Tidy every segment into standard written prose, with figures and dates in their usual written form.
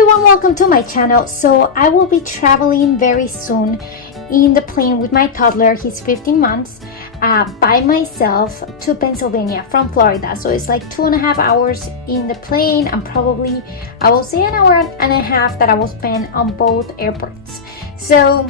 everyone, welcome to my channel. So I will be traveling very soon in the plane with my toddler. He's 15 months by myself to Pennsylvania from Florida. So it's like 2.5 hours in the plane, and probably I will say an hour and a half that I will spend on both airports. So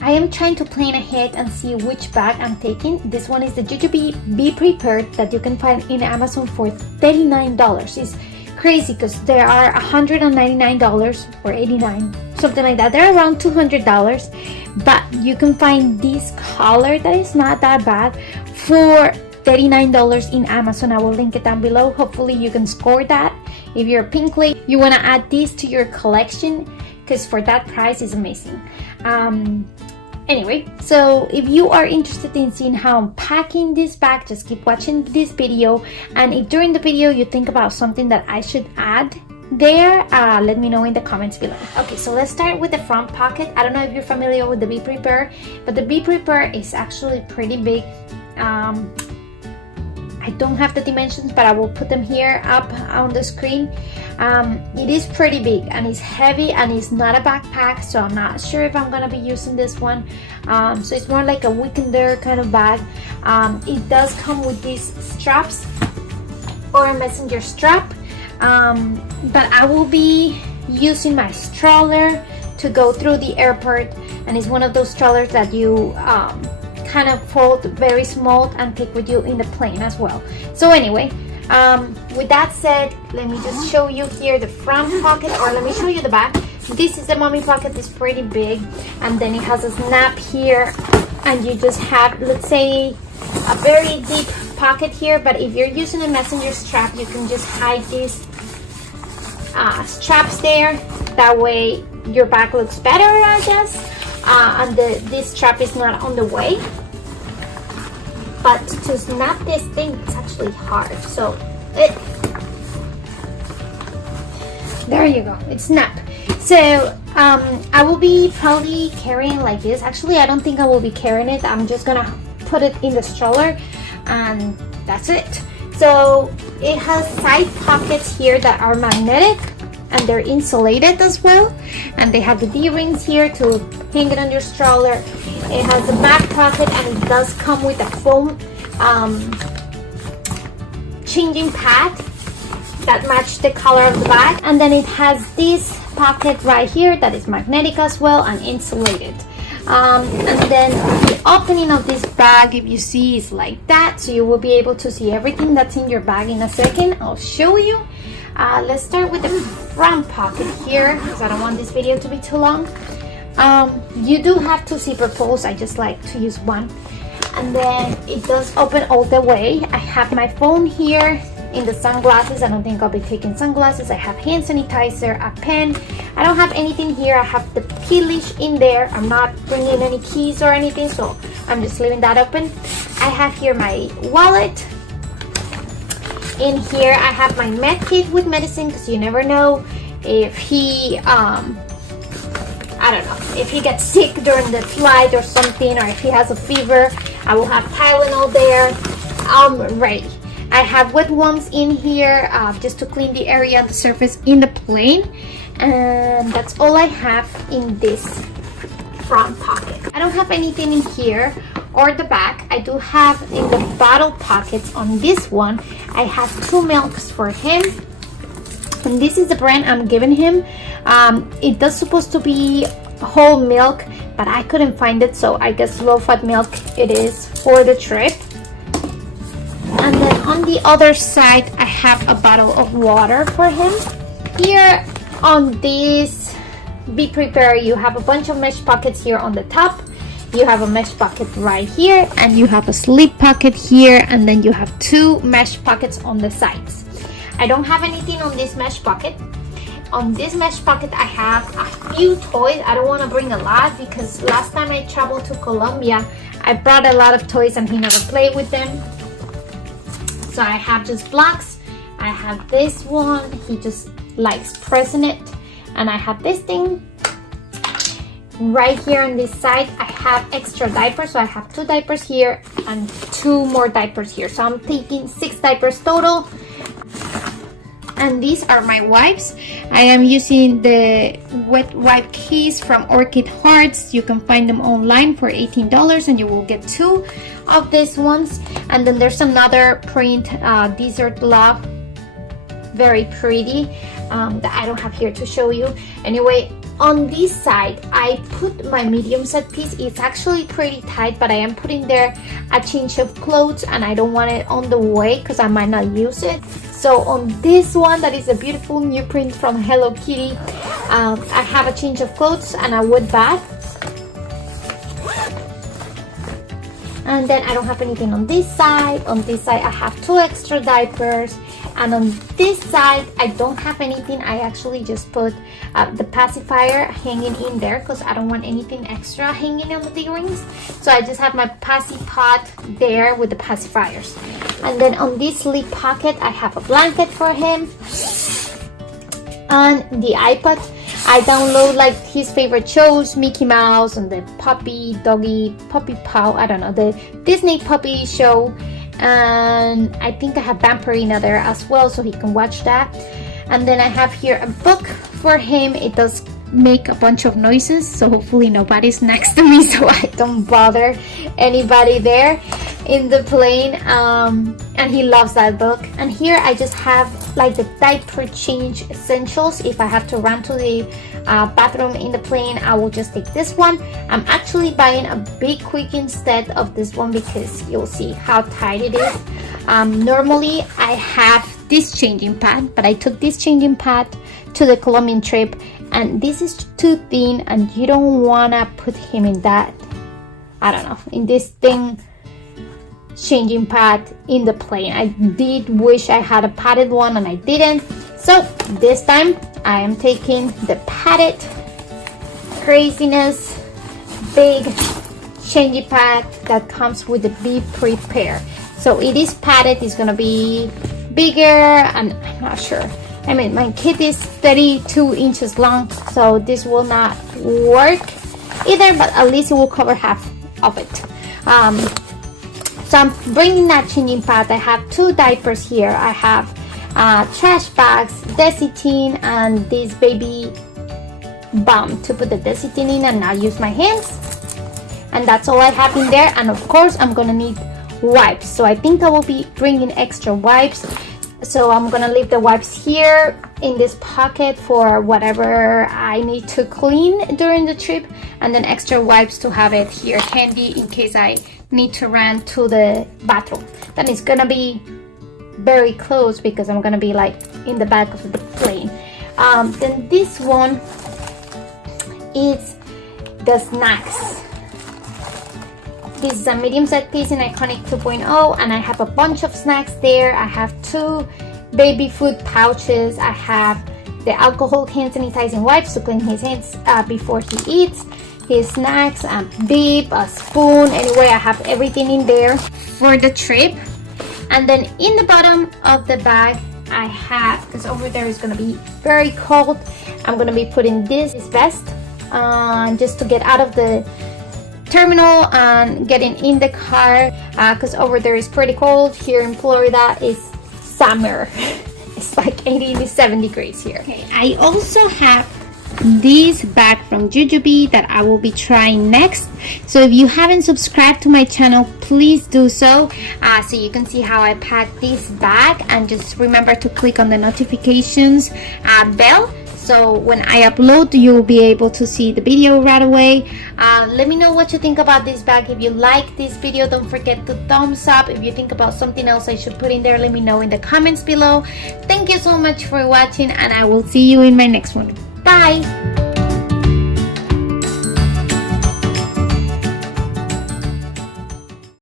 I am trying to plan ahead and see which bag I'm taking. This one is the JuJuBe Be Prepared that you can find in Amazon for $39. It's crazy because there are $199 or $89, something like that. They're around $200, but you can find this color that is not that bad for $39 in Amazon. I will link it down below. Hopefully you can score that. If you're a pink lady, you want to add this to your collection because for that price is amazing. Anyway, so if you are interested in seeing how I'm packing this bag, just keep watching this video. And if during the video you think about something that I should add there, let me know in the comments below. Okay, so let's start with the front pocket. I don't know if you're familiar with the Be Prepared, but the Be Prepared is actually pretty big. I don't have the dimensions, but I will put them here up on the screen. It is pretty big and it's heavy and it's not a backpack, so I'm not sure if I'm gonna be using this one. So it's more like a weekender kind of bag. It does come with these straps or a messenger strap, but I will be using my stroller to go through the airport, and it's one of those strollers that you kind of fold very small and take with you in the plane as well. So anyway, with that said, let me just show you here the front pocket, or let me show you the back. This is the mommy pocket. It's pretty big, and then it has a snap here, and you just have, let's say, a very deep pocket here. But if you're using a messenger strap, you can just hide these straps there. That way your bag looks better, I guess, and this strap is not on the way. But to snap this thing, it's actually hard. So there you go, it's snapped. So I will be probably carrying like this. Actually, I don't think I will be carrying it. I'm just gonna put it in the stroller and that's it. So it has side pockets here that are magnetic and they're insulated as well, and they have the D-rings here to hang it on your stroller. It has a back pocket, and it does come with a foam changing pad that match the color of the bag. And then it has this pocket right here that is magnetic as well and insulated. And then the opening of this bag, if you see, is like that, so you will be able to see everything that's in your bag in a second. I'll show you. Let's start with the front pocket here because I don't want this video to be too long. You do have two zipper pulls. I just like to use one, and then it does open all the way. I have my phone here in the sunglasses. I don't think I'll be taking sunglasses. I have hand sanitizer, a pen. I don't have anything here. I have the peelish in there. I'm not bringing any keys or anything, so I'm just leaving that open. I have here my wallet. In here I have my med kit with medicine, because you never know if he I don't know, if he gets sick during the flight or something, or if he has a fever. I will have Tylenol there. I'm ready. I have wet wipes in here just to clean the area and the surface in the plane, and that's all I have in this front pocket. I don't have anything in here or the back. I do have in the bottle pockets on this one. I have 2 milks for him, and this is the brand I'm giving him. It does supposed to be whole milk, but I couldn't find it, so I guess low-fat milk it is for the trip. And then on the other side I have a bottle of water for him. Here on this Be Prepared, you have a bunch of mesh pockets here on the top. You have a mesh pocket right here, and you have a slip pocket here, and then you have 2 mesh pockets on the sides. I don't have anything on this mesh pocket. On this mesh pocket I have a few toys. I don't want to bring a lot because last time I traveled to Colombia I brought a lot of toys and he never played with them. So I have just blocks. I have this one, he just likes pressing it, and I have this thing right here on this side. I have extra diapers, so I have 2 diapers here and 2 more diapers here, so I'm taking 6 diapers total. And these are my wipes. I am using the wet wipe case from Orchid Hearts. You can find them online for $18 and you will get 2 of these ones. And then there's another print, Desert Love, very pretty, that I don't have here to show you. Anyway, on this side I put my medium set piece. It's actually pretty tight, but I am putting there a change of clothes and I don't want it on the way because I might not use it. So on this one, that is a beautiful new print from Hello Kitty, I have a change of clothes and a wood bath. And then I don't have anything on this side. On this side I have 2 extra diapers. And on this side I don't have anything. I actually just put the pacifier hanging in there because I don't want anything extra hanging on the rings. So I just have my passy pot there with the pacifiers. And then on this sleep pocket I have a blanket for him. And the iPad, I download like his favorite shows, Mickey Mouse and the Puppy Paw, I don't know, the Disney Puppy show. And I think I have Vampirina there as well, so he can watch that. And then I have here a book for him. It does make a bunch of noises, so hopefully nobody's next to me so I don't bother anybody there in the plane. And he loves that book. And here I just have like the diaper change essentials. If I have to run to the bathroom in the plane, I will just take this one. I'm actually buying a big quick instead of this one because you'll see how tight it is. Normally I have this changing pad, but I took this changing pad to the Colombian trip and this is too thin and you don't wanna put him in that, I don't know, in this thing changing pad in the plane. I did wish I had a padded one and I didn't. So this time I am taking the padded craziness big changing pad that comes with the Be Prepared. So it is padded, it's gonna be bigger and I'm not sure. I mean, my kid is 32 inches long, so this will not work either, but at least it will cover half of it. So I'm bringing that changing pad. I have 2 diapers here. I have trash bags, Desitin, and this baby balm to put the Desitin in and not use my hands. And that's all I have in there. And of course, I'm gonna need wipes. So I think I will be bringing extra wipes. So I'm gonna leave the wipes here in this pocket for whatever I need to clean during the trip, and then extra wipes to have it here handy in case I need to run to the bathroom. Then it's gonna be very close because I'm gonna be like in the back of the plane. Then this one is the snacks. This is a medium set piece in Iconic 2.0 and I have a bunch of snacks there. I have 2 baby food pouches. I have the alcohol hand sanitizing wipes to clean his hands before he eats, his snacks, a bib, a spoon. Anyway, I have everything in there for the trip. And then in the bottom of the bag I have, because over there is going to be very cold, I'm going to be putting this vest just to get out of the terminal and getting in the car because over there is pretty cold. Here in Florida is summer. It's like 80 to 70 degrees here. Okay, I also have this bag from JuJuBe that I will be trying next. So if you haven't subscribed to my channel, please do so so you can see how I pack this bag, and just remember to click on the notifications bell. So when I upload, you'll be able to see the video right away. Let me know what you think about this bag. If you like this video, don't forget to thumbs up. If you think about something else I should put in there, let me know in the comments below. Thank you so much for watching, and I will see you in my next one. Bye!